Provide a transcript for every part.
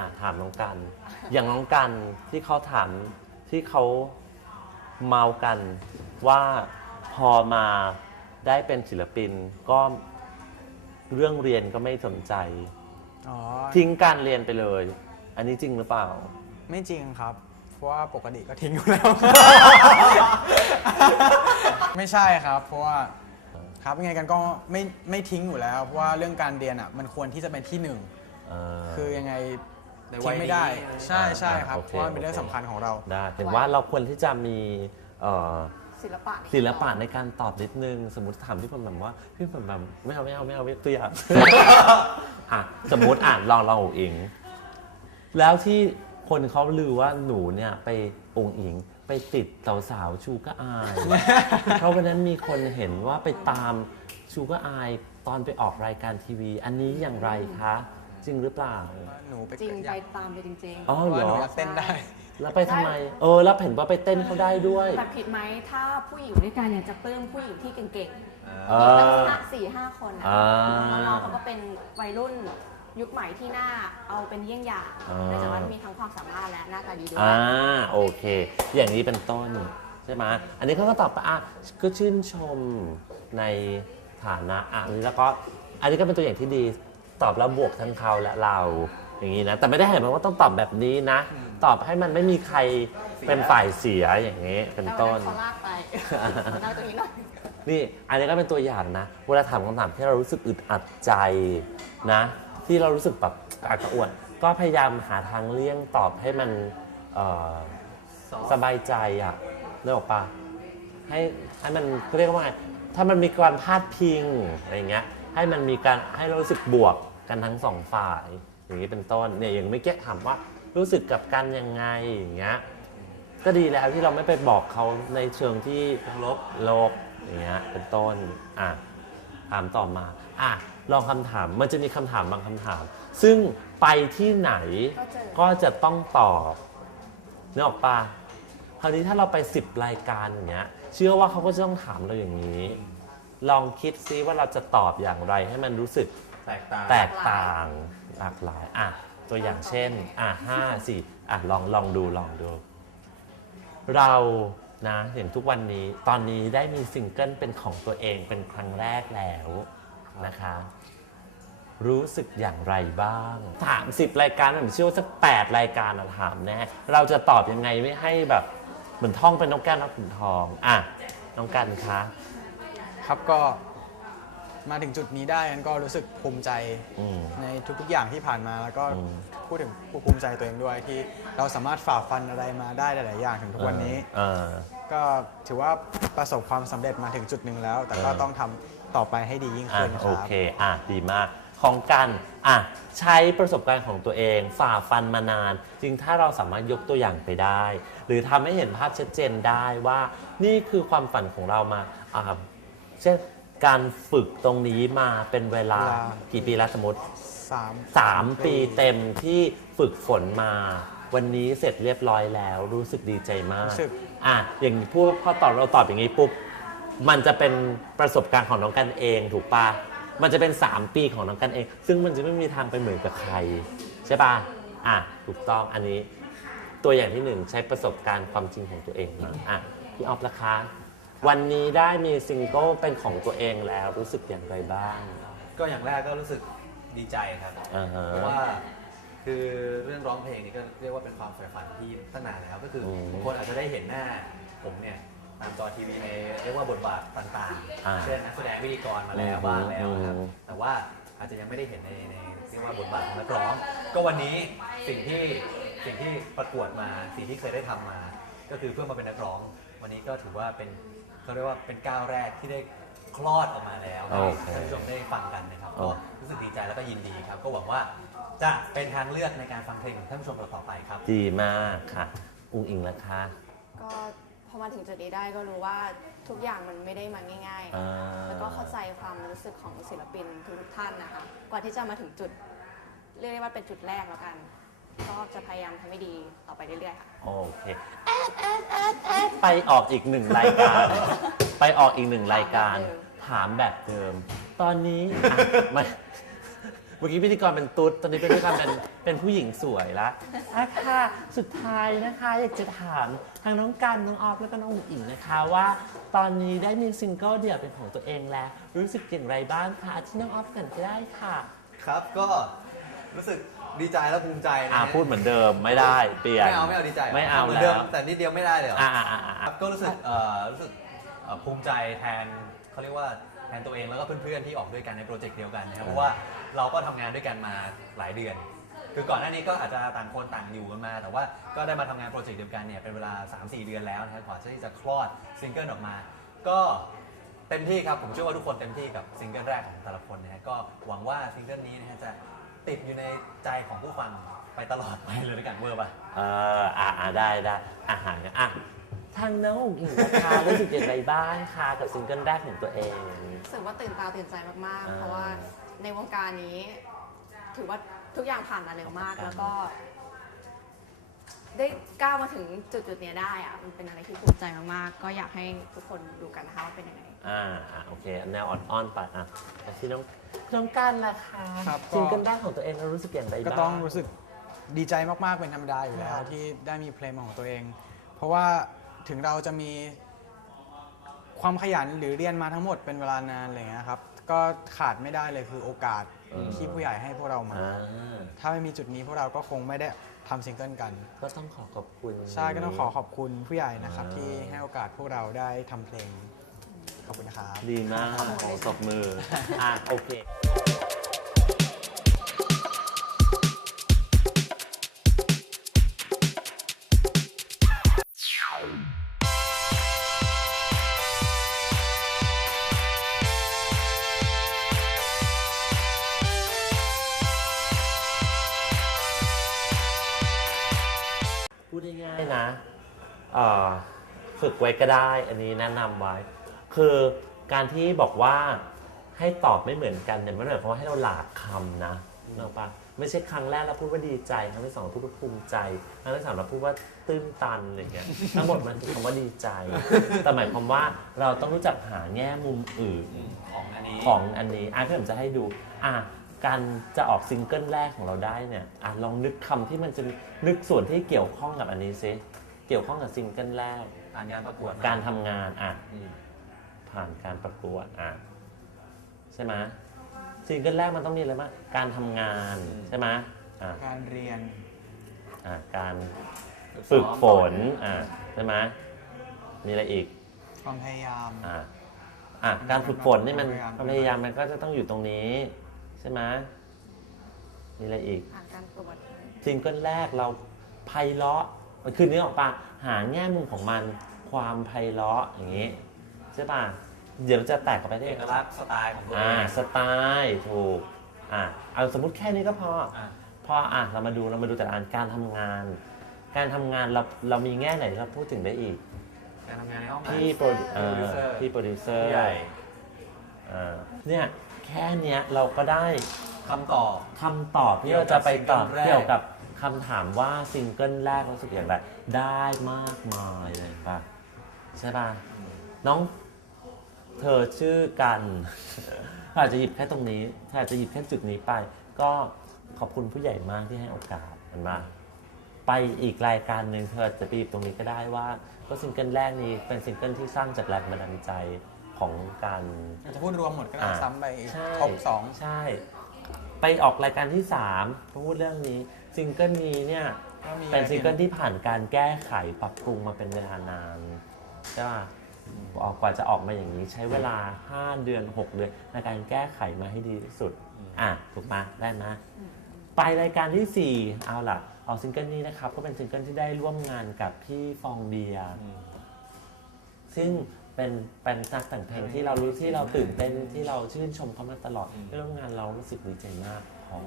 อะถามน้องกัน อย่างน้องกันที่เขาถามที่เขาเมากันว่าพอมาได้เป็นศิลปินก็เรื่องเรียนก็ไม่สนใจ อ๋อ ทิ้งการเรียนไปเลย อันนี้จริงหรือเปล่า ไม่จริงครับ เพราะว่าปกติก็ทิ้งอยู่แล้ว ไม่ใช่ครับ เพราะว่าครับยังไงกันก็ไม่ไม่ทิ้งอยู่แล้ว เพราะว่าเรื่องการเรียนอะมันควรที่จะเป็นที่หนึ่งเออคือยังไง ในวัทิ้ยงไม่นี้ได้ใช่ใช่อ่าครับโอเคเพราะว่ามันเป็นเรื่องโอเคสำคัญของเรา ได้ถึงว่าเราควรที่จะมีเอ่อศิลปะในศิลปะในการตอบนิดนึง สมมติถามพี่ผมแบบว่าพี่ผมแบบไม่เอาไม่เอาไม่เอาไม่ตัวอย่าง อะสมมติอ่านลองลองอุ๋งอิง แล้วที่คนเขาลือว่าหนูเนี่ยไปองค์อิงไปติดสาวๆชูก็อาย เพราะวันนั้นมีคนเห็นว่าไปตามชูก็อายตอนไปออกรายการทีวี อันนี้อย่างไรคะ จริงหรือเปล่าหนูไปจริงอไปยากตามไปจริงอ๋อเพราะเหรว่าหนูอ อยากเต้นได้ แล้วไปทำไม เออ แล้วเห็นว่าไปเต้นเขาได้ด้วย แต่ผิดไหมถ้าผู้หญิงด้วยกันอยากจะปลื้มผู้หญิงที่เก่งเอๆมีตั้งอห้าสี่ห้าคนอะอ่าน้องๆเขาก็เป็นวัยรุ่นยุคใหม่ที่น่าเอาเป็นเยี่ยงอย่างอ่า เนื่องจากว่ามีทั้งความสามารถและหน้าตาดีด้วยอ่า โอเค อย่างนี้เป็นต้น ใช่ไหมอันนี้เขาก็ตอบไปอะก็ชื่นชมในฐานะอะอันนี้แล้วก็ อันนี้ก็เป็นตัวอย่างที่ดี ตอบแล้วบวกทั้งเขาและเราอย่างนี้นะแต่ไม่ได้หมายความว่าต้องตอบแบบนี้นะ ตอบให้มันไม่มีใครเป็นฝ่ายเสียอย่างนี้เป็นแต่ต้วันนนั้นเขาลากไปขอเล่าตรงนี้หน่อยนี่อันนี้ก็เป็นตัวอย่างนะ เวลาถามคำถามที่เรารู้สึกอึดอัดใจนะ ที่เรารู้สึกแบบกระอักกระอ่วนก็พยายามหาทางเลี่ยงตอบให้มันเอ่อสบายใจอะนึกออกปะให้ให้มันเขาเรียกว่าไงถ้ามันมีการพาดพิงอะไรอย่างเงี้ยให้มันมีการให้เรารู้สึกบวก กันทั้งสองฝ่าย อย่างนี้เป็นต้นเนี่ยอย่างไม่เกี้ถามว่ารู้สึกกับกันยังไงอย่างเงี้ยก็ดีแล้วที่เราไม่ไปบอกเขาในเชิงที่ลบลบอย่างเงี้ยเป็นต้นอะถามต่อมาอะลองคำถามมันจะมีคำถามบางคำถาม ซึ่งไปที่ไหนก็เจอก็จะต้องตอบนึกออกปะคราวนี้ถ้าเราไป 10 รายการอย่างเงี้ยเชื่อว่าเขาก็จะต้องถามเราอย่างนี้ ลองคิดซิว่าเราจะตอบอย่างไรให้มันรู้สึก แตกต่างแตกต่างหลากหลายอะตัวอย่างเช่นอะห้าสี่อะลองลองดูลองดู เรานะอย่างทุกวันนี้ตอนนี้ได้มีซิงเกิลเป็นของตัวเองเป็นครั้งแรกแล้วนะคะ รู้สึกอย่างไรบ้าง ถามสิบรายการผมเชื่อว่าสักแปดรายการอะถามแน่เราจะตอบยังไงไม่ให้แบบเหมือนท่องเป็นนกแก้วนกขุนทองอะน้องกันคะครับก็ มาถึงจุดนี้ได้กันก็รู้สึกภูมิใจอืม ในทุกๆอย่างที่ผ่านมาแล้วก็อืม พูดถึงภูมิใจตัวเองด้วยที่เราสามารถฝ่าฟันอะไรมาได้หลายๆอย่างถึงทุกวันนี้ เออ ก็ถือว่าประสบความสำเร็จมาถึงจุดหนึ่งแล้ว แต่ก็เออ ต้องทำต่อไปให้ดียิ่งอะขึ้นคโอรับ เค อะ ดีมาก ของกัน อะ ใช้ประสบการณ์ของตัวเอง ฝ่าฟันมานานจริงถ้าเราสามารถยกตัวอย่างไปได้ หรือทำให้เห็นภาพชัดเจนได้ว่า นี่คือความฝันของเรามา อ่าเช่น การฝึกตรงนี้มาเป็นเวลาเวลา กี่ปีแล้วสมมติสาม3ปีเต็มที่ฝึกฝนมา วันนี้เสร็จเรียบร้อยแล้ว รู้สึกดีใจมากรู้สึก อะอย่างพูดพอตอบเราตอบอย่างนี้ปุ๊บมันจะเป็นประสบการณ์ของน้องกันเองถูกปะมันจะเป็น 3 ปีของน้องกันเอง ซึ่งมันจะไม่มีทางไปเหมือนกับใคร ใช่ปะอะถูกต้องอันนี้ ตัวอย่างที่หนึ่งใช้ประสบการณ์ความจริงของตัวเองมาอะพี่ออฟละคะ วันนี้ได้มีซิงเกิลเป็นของตัวเองแล้วรู้สึกอย่างไรบ้างก็อย่างแรกก็รู้สึกดีใจครับอ่าฮะ เพราะว่าคือเรื่องร้องเพลงนี่ก็เรียกว่าเป็นความใฝ่ฝันที่ตั้งนานแล้วก็คืออมบางคนอาจจะได้เห็นหน้าผมเนี่ยตามจอทีวีในเรียกว่าบทบาทต่างอ่าๆเช่นนักแสดงพิธีกรมาแล้วอืมบ้างแล้วนะครับอืม แต่ว่าอาจจะยังไม่ได้เห็นในในเรียกว่าบทบาทของนักร้อง ก็วันนี้สิ่งที่สิ่งที่ประกวดมาสิ่งที่เคยได้ทำมา ก็คือเพื่อมาเป็นนักร้อง วันนี้ก็ถือว่าเป็นเขาเรียกว่าเป็นก้าวแรกที่ได้คลอดออกมาแล้วให้โอเคท่านผู้ชมได้ฟังกันนะครับโอ้ก็รู้สึกดีใจแล้วก็ยินดีครับ ก็หวังว่าจะเป็นทางเลือกในการฟังเพลงของท่านผู้ชมต่อๆไปครับ ดีมากค่ะ อุ้งอิงละคะก็พอมาถึงจุดนี้ได้ก็รู้ว่าทุกอย่างมันไม่ได้มาง่าย อ่า ๆ แล้วก็เข้าใจความรู้สึกของศิลปินทุกๆท่านนะคะ กว่าที่จะมาถึงจุด เรียกได้ว่าเป็นจุดแรกแล้วกัน ก็จะพยายามทำให้ดีต่อไปเรื่อยๆค่ะ โอเค ไปออกอีกหนึ่งรายการ ไปออกอีกหนึ่งรายการ ถามแบบเดิม ตอนนี้อะไม่เมื่อกี้พิธีกรเป็นตุ๊ด ตอนนี้เป็นพิธีกรเป็นเป็นผู้หญิงสวยละอะค่ะ สุดท้ายนะคะ อยากจะถามทางน้องกันน้องออฟแล้วก็น้องอุ๋งอิงนะคะว่า ตอนนี้ได้มีซิงเกิลเดี่ยวเป็นของตัวเองแล้ว รู้สึกอย่างไรบ้างคะที่น้องออฟกันก็ได้ค่ะ ครับก็รู้สึก ดีใจและภูมิใจนะอ่าฮะพูดเหมือนเดิมไม่ได้เปลี่ยน ไม่เอาไม่เอาดีใจหรไม่เอาหมืนแล้ดิวมแต่นิดเดียวไม่ได้เลยเหรออ่าอ่าอ่าอ่า ครับก็รู้สึกเอ่อรู้สึกเอ่อภูมิใจแทนเขาเรียกว่าแทนตัวเองแล้วก็เพื่อนๆที่ออกด้วยกันในโปรเจกต์เดียวกันนะครับเพราะว่าเราก็ทำงานด้วยกันมาหลายเดือน คือก่อนหน้านี้ก็อาจจะต่างคนต่างอยู่กันมา แต่ว่าก็ได้มาทำงานโปรเจกต์เดียวกันเนี่ยเป็นเวลา 3-4 เดือนแล้วนะครับกว่าที่จะคลอดซิงเกิลออกมา ก็เต็มที่ครับผมเชื่อว่าทุกคนเต็มที่กับซิงเกิลแรกของแต่ละคนนะฮะก็หวังว่าซิงเกิลนี้นะฮะจะ ติดอยู่ในใจของผู้ฟังไปตลอดไปเลยด้วยกันเวอร์ป่ะ เอออ่าอ่าได้ได้อาหารเนี่ยอะทางน้องอุ๋งอิงนะคะรู้สึกอย่างไรบ้างคะกับซิงเกิลแรกของตัวเอง รู้สึกว่าตื่นตาตื่นใจมากอ่าๆเพราะว่าในวงการนี้ ถือว่าทุกอย่างผ่านมาเร็วมาก ครับ แล้วก็ ได้ก้าวมาถึงจุดจุดๆเนี้ยได้อะมันเป็นอะไรที่ภูมิใจมากๆ ก็อยากให้ทุกคนดูกันนะคะว่าเป็นยังไง อ่าอ่าโอเค แนวอ่อนๆไปอะแต่ที่น้องน้องกันล่ะคะครับก็ ซิงเกิลแรกของตัวเองเรารู้สึกอย่างไรก็บ้าง ต้องรู้สึกดีใจมาก ๆ เป็นธรรมดาอยู่แล้วที่ได้มีเพลงของตัวเอง เพราะว่าถึงเราจะมีความขยันหรือเรียนมาทั้งหมดเป็นเวลานานอะไรเงี้ยครับ ก็ขาดไม่ได้เลยคือโอกาสที่ผู้ใหญ่ให้พวกเรามา อ่าถ้าไม่มีจุดนี้พวกเราก็คงไม่ได้ทำซิงเกิลกัน ก็ต้องขอขอบคุณ ใช่ก็ต้องขอขอบคุณผู้ใหญ่นะครับอ่าที่ให้โอกาสพวกเราได้ทำเพลงข อบคุณนะครับ ดีมากขอตบมือ อะ โอเคพูดง่ายๆนะเอ่อฝึกไว้ก็ได้ อันนี้แนะนำไว้ คือการที่บอกว่าให้ตอบไม่เหมือนกันเนี่ยไม่ได้หมายความว่าให้เราหลากคำนะเนกอะปะไม่ใช่ครั้งแรกเราพูดว่าดีใจครั้งที่สองเราพูดว่าภูมิใจครั้งที่สามเราพูดว่าตื้นตันอะไรเงี้ยทั้งหมดมันคือคำว่าดีใจ แต่หมายความว่าเราต้องรู้จักหาแง่มุมอื่นของอันนี้ของอันนี้อะพี่ผมจะให้ดูอะการจะออกซิงเกิลแรกของเราได้เนี่ยอะลองนึกคำที่มันจะนึกส่วนที่เกี่ยวข้องกับอันนี้ซิเกี่ยวข้องกับซิงเกิลแรกการงานประกวดการทำงานอะอืม ผ่านการประกวดอะใช่ไหมซิงเกิลแรกมันต้องมีอะไรบ้างการทำงานใช่ไหมอะการเรียนอะการฝึกฝนอะใช่ไหมมีอะไรอีก ความพยายาม อะอะการฝึกฝนนี่มันพยายามความพยายามมันก็จะต้องอยู่ตรงนี้ ใช่ไหมมีอะไรอีก ผ่านการตรวจซิงเกิลแรกเราไพเราะมันคือเนื้อออกปะหาแง่มุมของมัน ความไพเราะอย่างนี้ ใช่ป่ะ เดี๋ยวจะแตกออกไปได้เอกลักษณ์สไตล์ของตัวเออ่างสไตล์ถูกอะเอาสมมุติแค่นี้ก็พอ อะพออะเรามาดูเรามาดูแต่ละอันการทำงาน การทำงานเราเรามีแง่ไหนที่เราพูดถึงได้อีก การทำงานในห้องพี่โปรดิเอ่อ Producer พี่โปรดิวเซอร์ผู้ใหญ่อ่าเนี่ยแค่เนี้ยเราก็ได้คำตอบ คำตอบที่เราจะไปตอบเกี่เกี่ยยววกักับบ คำถามว่าซิงเกิลแรกรู้สึกอย่างไรได้มากมายเลยป่ะ ใช่ป่ะ น้องเธอชื่อกันอาจจะหยิบแค่ตรงนี้ถ้าอาจจะหยิบแค่จุดนี้ไป ก็ขอบคุณผู้ใหญ่มากที่ให้โอกาสมันมา ไปอีกรายการหนึ่งเธอจะไปหยิบตรงนี้ก็ได้ว่า ก็ซิงเกิลแรกนี้เป็นซิงเกิลที่สร้างจากแรงบันดาลใจของการอาจจะพูดรวมหมดก็ได้อ่าซ้ำไปใช่ท็อปสองใช่ ไปออกรายการที่3พูดเรื่องนี้ซิงเกิลนี้เนี่ยก็มีเป็นซิงเกิลที่ผ่านการแก้ไขปรับปรุงมาเป็นเวลานานใช่ป่ะออ กกว่าจะออกมาอย่างนี้ใช้เวลา 5 เดือน 6 เดือนในการแก้ไขมาให้ดีที่สุด อะถูกไหมได้ไหมไปรายการที่ 4 เอาล่ะออกซิงเกิลนี้นะครับ ก็เป็นซิงเกิลที่ได้ร่วมงานกับพี่ฟองเบียร์ซึ่งเป็นเป็นนักแต่งเพลงที่เรารู้ที่เราตื่นเต้นที่เราชื่นชมเขามาตลอดอืมได้ร่วมงานเรารู้สึกดีใจมากพอ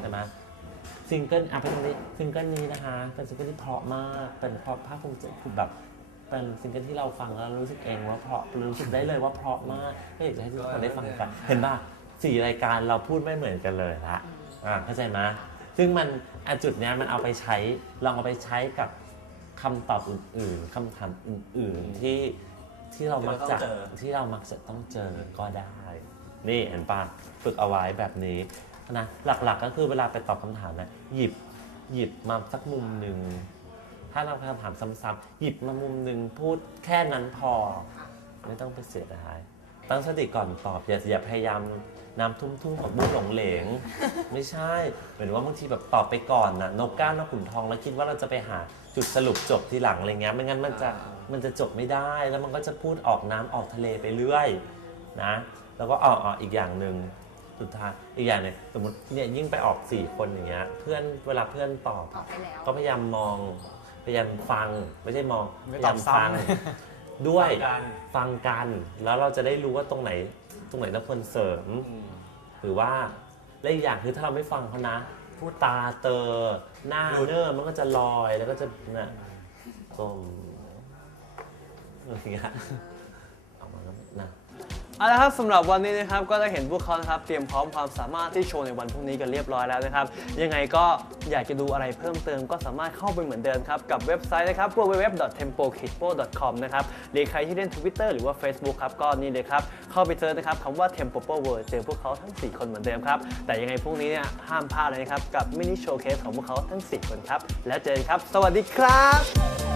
ใช่ไหมซิงเกิลอะเป็นตรงนี้ซิงเกิลนี้นะคะ เป็นซิงเกิลที่เพราะมากเป็นเพราะภาคภูมิใจคือแบบ เป็นซิงเกิลที่เราฟังแล้วรู้สึกเองว่าเพราะรู้สึกได้เลยว่าเพราะมากก็อยากจะให้ทุกคนได้ฟังกัน เห็นป่ะสี่รายการเราพูดไม่เหมือนกันเลยละอ่าเข้าใจไหมซึ่งมันอะจุดเนี้ยมันเอาไปใช้ลองเอาไปใช้กับคำตอบอื่นๆคำถามอื่นๆที่ที่เรามักจะที่เราต้องเจอ ที่เรามักจะต้องเจอก็ได้ นี่เห็นปะฝึกเอาไว้แบบนี้นะหลักๆก็คือเวลาไปตอบคำถามนะหยิบหยิบมาสักมุมหนึ่ง ถ้าเราคำถามซ้ำๆหยิบมามุมหนึ่งพูดแค่นั้นพอ ไม่ต้องไปเสียดายตั้งสติก่อนตอบอย่าอย่าพยายามน้ำทุ่มทุ่มๆของบุ้งหลงเหลง ไม่ใช่เหมือนว่าบางทีแบบตอบไปก่อนนะนกก้านนกขุนทองแล้วคิดว่าเราจะไปหาจุดสรุปจบทีหลังอะไรเงี้ยไม่งั้นมันจะมันจะจบไม่ได้ แล้วมันก็จะพูดออกน้ำออกทะเลไปเรื่อยนะ แล้วก็อ๋ออ๋ออีกอย่างหนึ่งสุดท้ายอีกอย่างหนึงสมมติเนี่ยยิ่งไปออกสี่คนอย่างเงี้ยเพื่อนเวลาเพื่อนตอบตอบไปแล้วก็พยายามมอง พยายามฟังไม่ใช่มองไม่พตยาอบยามซ้ำ ฟังด้วยฟังกันฟังกันแล้วเราจะได้รู้ว่าตรงไหนตรงไหนเราควรเสริม หรือว่าและอีกอย่างคือถ้าเราไม่ฟังเขานะพูดตาเตอหน้าเนอร์มันก็จะลอยแล้วก็จะน่ะกลมอะไรอย่างเงี้ยออกมาแล้วนะ เอาละครับสำหรับวันนี้นะครับก็ได้เห็นพวกเขานะครับเตรียมพร้อมความสามารถที่โชว์ในวันพรุ่งนี้กันเรียบร้อยแล้วนะครับยังไงก็อยากจะดูอะไรเพิ่มเติมก็สามารถเข้าไปเหมือนเดิมครับกับเว็บไซต์นะครับ www.tempokipo.com นะครับหรือใครที่เล่น Twitter หรือว่า Facebook ครับก็นี่เลยครับเข้าไปเจอนะครับคำว่า Tempopo World เจอพวกเขาทั้ง 4 คนเหมือนเดิมครับแต่ยังไงพรุ่งนี้เนี่ยห้ามพลาดเลยนะครับกับมินิโชว์เคสของพวกเขาทั้ง 4 คนครับแล้วเจอกันครับ สวัสดีครับ